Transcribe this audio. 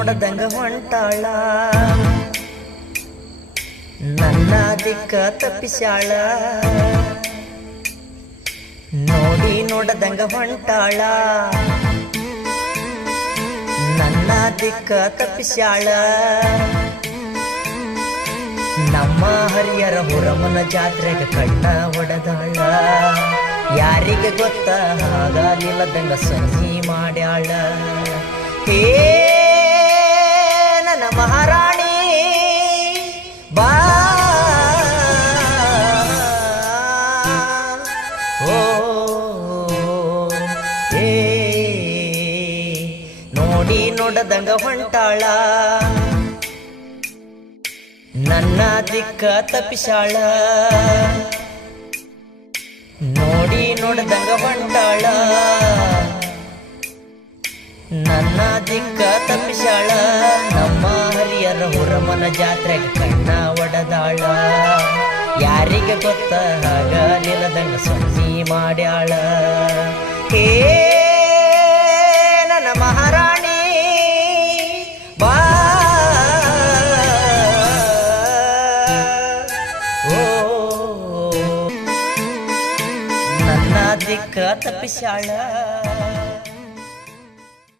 ನೋಡದಂಗ ಹೊಂಟಾಳ ನನ್ನ ದಿಕ್ಕ ತಪ್ಪಿಸ್ಯಾಳ ನೋಡಿ ನೋಡದಂಗ ಹೊಂಟಾಳ ನನ್ನ ದಿಕ್ಕ ತಪ್ಪಿಸ್ಯಾಳ ನಮ್ಮ ಹರಿಯರ ಹುರಮನ ಜಾತ್ರೆಗೆ ಕಣ್ಣ ಹೊಡೆದಾಳ ಯಾರಿಗೆ ಗೊತ್ತ ಹಾಗಲಿಲ್ಲದಂಗ ಸಹಿ ಮಾಡ್ಯಾಳ ಹೇ ನನ್ನ ಮಹಾರಾಣಿ ಬಾ ಓ ಏ ನೋಡಿ ನೋಡದಂಗ ಹೊಂಟಾಳ ನನ್ನ ದಿಕ್ಕ ತಪ್ಪಿಸ್ಯಾಳ ನೋಡಿ ನೋಡದಂಗ ಹೊಂಟಾಳ ನನ್ನ ದಿಕ್ಕ ತಪ್ಪಿಸ್ಯಾಳ ನಮ್ಮ ಹರಿಯರ ಹುರಮನ ಜಾತ್ರೆಗೆ ಕಣ್ಣ ಒಡೆದಾಳ ಯಾರಿಗೆ ಗೊತ್ತ ಹಾಗಲಿಲ್ಲದಂಗ ಸೊನ್ನಿ ಮಾಡ್ಯಾಳ ಹೇ ನನ್ನ ಮಹಾರಾಣಿ ಬಾ ನನ್ನ ದಿಕ್ಕ ತಪ್ಪಿಸ್ಯಾಳ